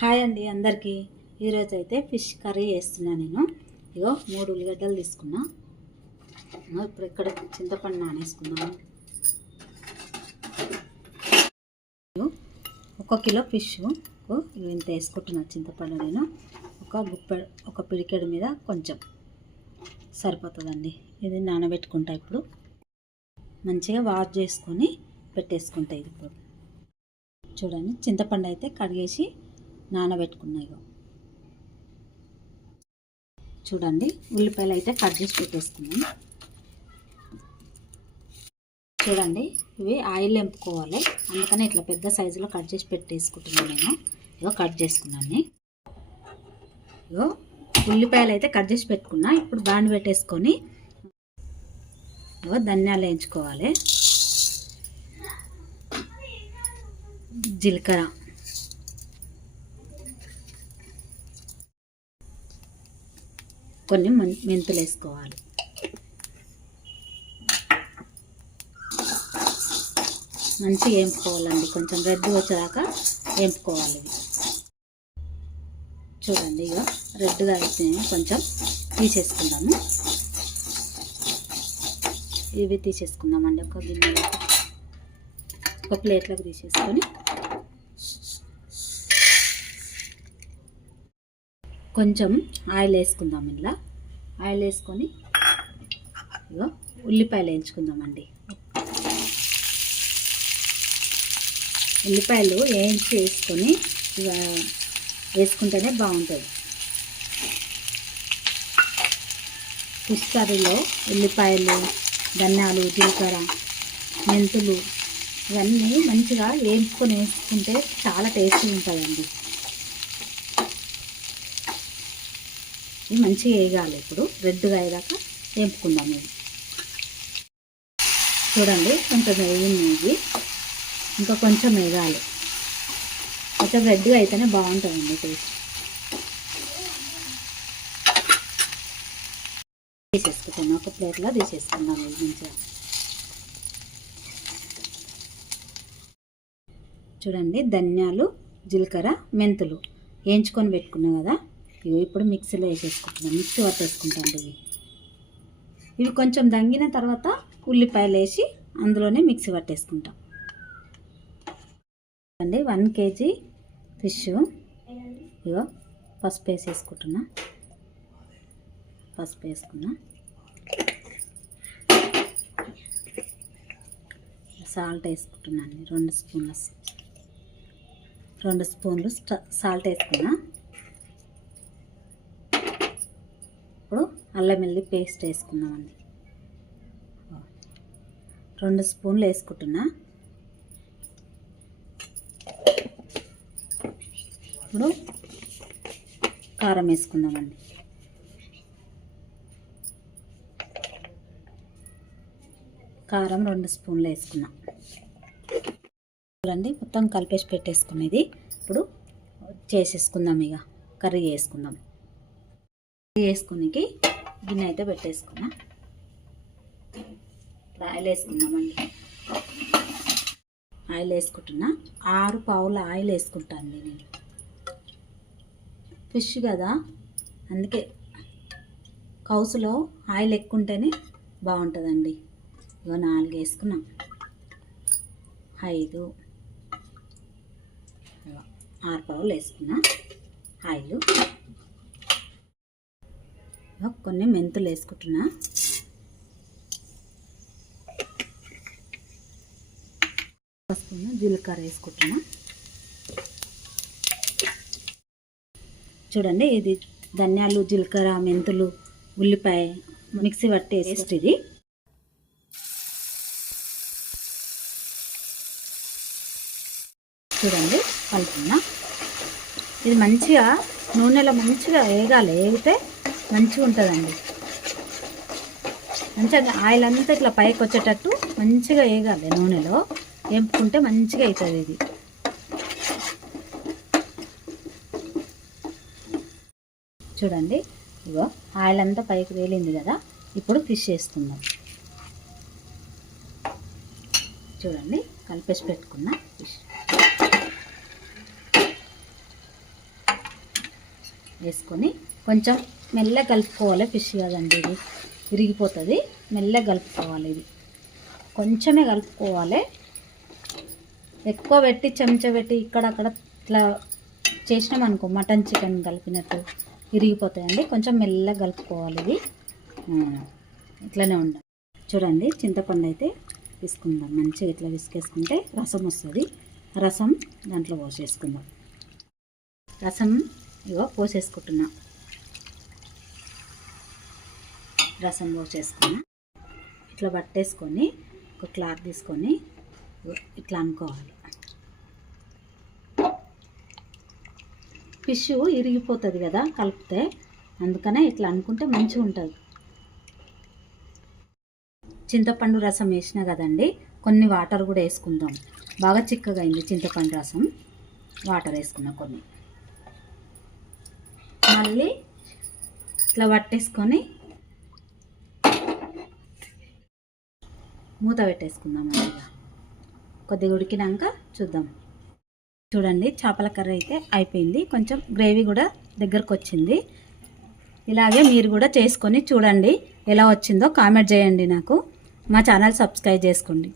Hi అండి అందరికీ. ఈరోజు అయితే ఫిష్ కర్రీ చేస్తున్నా నేను. ఇగో మూడు ఉల్లిగడ్డలు తీసుకున్నా. ఇప్పుడు ఇక్కడ చింతపండు నానేసుకున్నాను ఒక కిలో ఫిష్. ఇంత వేసుకుంటున్నా చింతపండు నేను. ఒక గుప్పె ఒక పిడికెడు మీద కొంచెం సరిపోతుందండి. ఇది నానబెట్టుకుంటా ఇప్పుడు. మంచిగా వాష్ చేసుకొని పెట్టేసుకుంటా ఇది ఇప్పుడు. చూడండి చింతపండు అయితే కడిగేసి నానబెట్టుకున్నాయో. చూడండి ఉల్లిపాయలు అయితే కట్ చేసి పెట్టేసుకున్నాం. చూడండి ఇవి ఆయిల్ ఎంపుకోవాలి. అందుకని ఇట్లా పెద్ద సైజులో కట్ చేసి పెట్టేసుకుంటున్నాను నేను. ఇగో కట్ చేసుకున్నాను ఇగో ఉల్లిపాయలు అయితే కట్ చేసి పెట్టుకున్నా. ఇప్పుడు బాండి పెట్టేసుకొని ఇగో ధనియాలు వేయించుకోవాలి. జీలకర్ర. కొన్ని మం- మెంతులు వేసుకోవాలి మంచిగా వేపుకోవాలండి. కొంచెం రెడ్ వచ్చేదాకా వేపుకోవాలి. ఇవి చూడండి ఇక రెడ్గా అయితే కొంచెం తీసేసుకుందాము. ఇవి తీసేసుకుందామండి. ఒక గిన్నె ఒక ప్లేట్లోకి తీసేసుకొని కొంచెం ఆయిల్ వేసుకుందాం ఇలా ఆయిల్ వేసుకొని ఇగో ఉల్లిపాయలు వేయించుకుందామండి. ఉల్లిపాయలు వేయించి వేసుకొని వేసుకుంటేనే బాగుంటుంది. ఫిష్ కర్రీలో ఉల్లిపాయలు ధనియాలు జీలకర్ర మెంతులు ఇవన్నీ మంచిగా వేయించుకొని వేసుకుంటే చాలా టేస్టీ ఉంటుందండి ఇవి మంచిగా వేగాలి ఇప్పుడు. రెడ్గా అయ్యాక వేపుకుందాం ఇది. చూడండి కొంచెం వేగింది ఇది. ఇంకా కొంచెం వేగాలి. కొంచెం రెడ్గా అయితేనే బాగుంటుందండి టేస్ట్. తీసేసుకుంటాను ఒక ప్లేట్లో తీసేసుకుందాం ఇది మంచిగా. చూడండి ధనియాలు జీలకర్ర మెంతులు వేయించుకొని పెట్టుకున్నాం కదా. ఇవి ఇప్పుడు మిక్సీలో వేసేసుకుంటున్నాను మిక్సీ పట్టేసుకుంటాం ఇవి. ఇవి కొంచెం దంగిన తర్వాత ఉల్లిపాయలు వేసి అందులోనే మిక్సీ పట్టేసుకుంటాం. అండి వన్ కేజీ ఫిష్. ఇగో పసుపు వేసేసుకుంటున్నా. పసుపు వేసుకున్నా. సాల్ట్ వేసుకుంటున్నాను రెండు స్పూన్ల రెండు స్పూన్లు సాల్ట్ వేసుకున్నా. ఇప్పుడు అల్లం వెల్లి పేస్ట్ వేసుకుందామండి. రెండు స్పూన్లు వేసుకుంటున్నా. ఇప్పుడు కారం వేసుకుందామండి. కారం రెండు స్పూన్లు వేసుకున్నాం. చూడండి మొత్తం కలిపేసి పెట్టేసుకునేది. ఇప్పుడు చేసేసుకుందాం ఇక. కర్రీ వేసుకుందాం. వేసుకునికి గిన్నె అయితే పెట్టేసుకున్నా. ఆయిల్ వేసుకుందామండి ఆయిల్ వేసుకుంటున్నా. ఆరు పావుల ఆయిల్ వేసుకుంటాను నేను. ఫిష్ కదా. అందుకే కౌసులో ఆయిల్ ఎక్కువ ఉంటేనే బాగుంటుందండి. ఇగో నాలుగు వేసుకున్నాం. ఐదు. ఆరు పావులు వేసుకున్నా. ఆయిల్. కొన్ని మెంతులు వేసుకుంటున్నా. పసుపున్న జీలకర్ర వేసుకుంటున్నా. చూడండి ఇది ధనియాలు జీలకర్ర మెంతులు ఉల్లిపాయ మిక్సీ పట్టే పేస్ట్ ఇది. చూడండి కలుపుకున్నా ఇది మంచిగా నూనెలో మంచిగా వేగాలి వేగితే మంచిగా ఉంటుందండి మంచిగా ఆయిల్ అంతా ఇట్లా పైకి వచ్చేటట్టు మంచిగా వేయగాలి నూనెలో. వేపుకుంటే మంచిగా అవుతుంది ఇది. చూడండి ఇగో ఆయిల్ అంతా పైకి వేలింది కదా ఇప్పుడు ఫిష్ వేసుకుందాం. చూడండి కలిపేసి పెట్టుకున్న ఫిష్. వేసుకొని కొంచెం మెల్ల కలుపుకోవాలి ఫిష్ కదండి ఇది. విరిగిపోతుంది. మెల్ల కలుపుకోవాలి ఇది. కొంచెమే కలుపుకోవాలి. ఎక్కువ పెట్టి చెంచా పెట్టి ఇక్కడ అక్కడ ఇట్లా చేసినాం అనుకో మటన్ చికెన్ కలిపినట్టు విరిగిపోతాయండి. కొంచెం మెల్లగా కలుపుకోవాలి ఇది. ఇట్లానే ఉండాలి చూడండి చింతపండు అయితే తీసుకుందాం మంచిగా ఇట్లా విసికేసుకుంటే రసం వస్తుంది. రసం దాంట్లో పోసేసుకుందాం. రసం ఇగో పోసేసుకుంటున్నాం. రసం పోసేసుకున్నా ఇట్లా పట్టేసుకొని ఒక క్లాత్ తీసుకొని ఇట్లా అనుకోవాలి ఫిష్ ఇరిగిపోతుంది కదా కలిపితే అందుకనే ఇట్లా అనుకుంటే మంచిగా ఉంటుంది చింతపండు రసం వేసిన కదండి కొన్ని వాటర్ కూడా వేసుకుందాం. బాగా చిక్కగా అయింది చింతపండు రసం. వాటర్ వేసుకున్నా కొన్ని. మళ్ళీ ఇట్లా పట్టేసుకొని మూత పెట్టేసుకుందాం మంచిగా కొద్దిగా ఉడికినాక చూద్దాం. చూడండి చేపల కర్రీ అయితే అయిపోయింది. కొంచెం గ్రేవీ కూడా దగ్గరకు వచ్చింది ఇలాగే మీరు కూడా చేసుకొని చూడండి ఎలా వచ్చిందో కామెంట్ చేయండి నాకు. మా ఛానల్ సబ్స్క్రైబ్ చేసుకోండి.